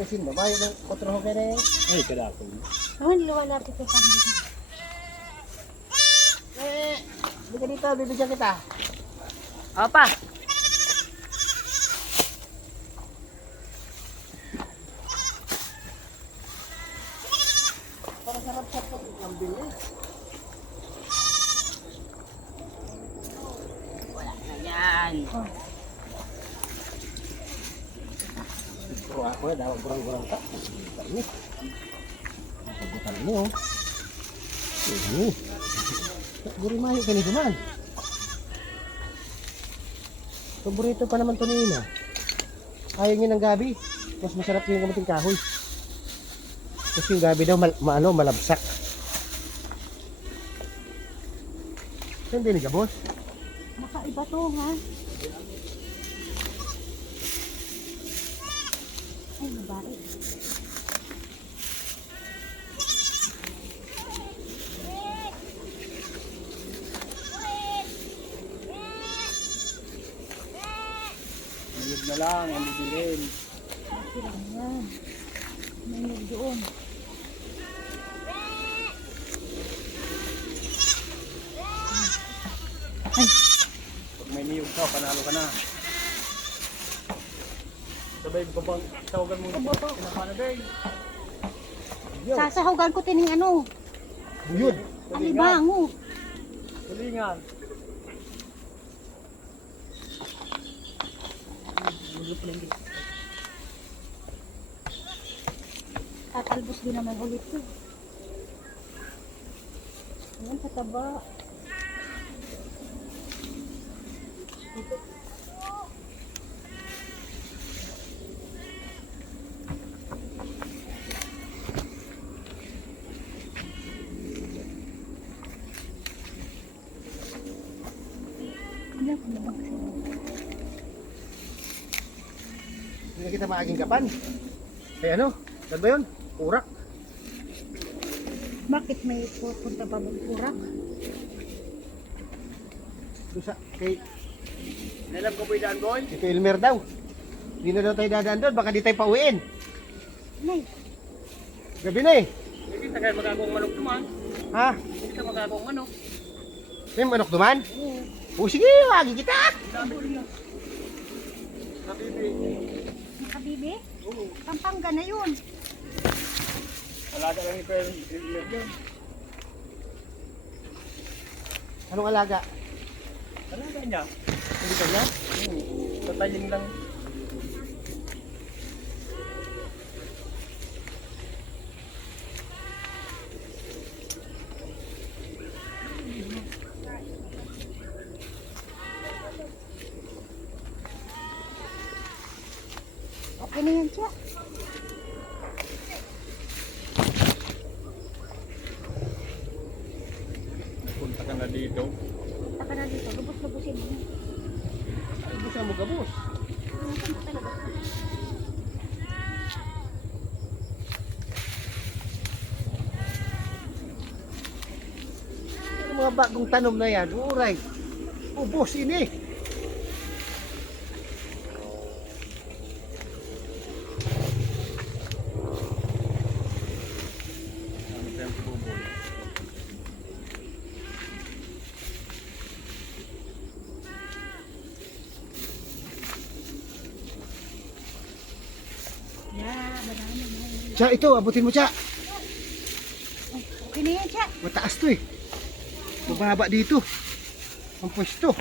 usin mo. Bayo ng kotro kere. Ay, kadako. Naman, liwala ko kay Pandi. Eh, bigyan dito, bibigyan kita. Opa. Para sarap sa lambing eh. Ayan. Pero ako eh, daw kurang-kurang ka. Ini. Pagutan ini oh. Ini. Guri mayo kani duman. Paborito pa naman to ni Ina. Ayaw niya ng gabi. Mas masarap yung kamating kahoy. Kasi yung gabi daw mal, ma- ano, malabsak. Saan din ka, boss? Nakaiba to, ha? Ay, babae. Bilib na lang, ang bibilin. Sila yan. May nag doon. Pag may niyog ka, panalo ka na. Sabay ko bang tawagan mo na pinapano ba Sasahugan ko tining ano. Yun. Alibango. Tulingan. Tatalbos din naman ulit ko. Ayan, kataba. Ano, ano Hindi na kita maaging kapan. Eh ano? Saan ba yun? Urak. Bakit may pupunta pa bang kurak? Doon sa, kay, Nalab ko po yung daan, boy? kay Elmer daw. Hindi na daw tayo dadaan doon. Baka di tayo pauwiin. Nay, Gabi na eh. Hindi kaya magagawang manok naman. Ha? Hindi ka magagawang manok. May manok duman? O sige, wagi kita. Na. Habibi. nakabibi? Pampanga na yun. Alaga lang ni yun. Anong alaga? Alaga niya. Hindi ka niya? Hmm. Tatayin lang. Okay na yan siya. Punta ka na dito. Punta ka na dito. Lubos-lubusin mo. Gusto mo gabos. Talaga? Yung mga bagong tanom na yan, uray. Ubos ini. Siya, ito, abutin mo siya. Ay, Okay na yan siya. Mataas to eh. Mababa dito. Ang pwesto.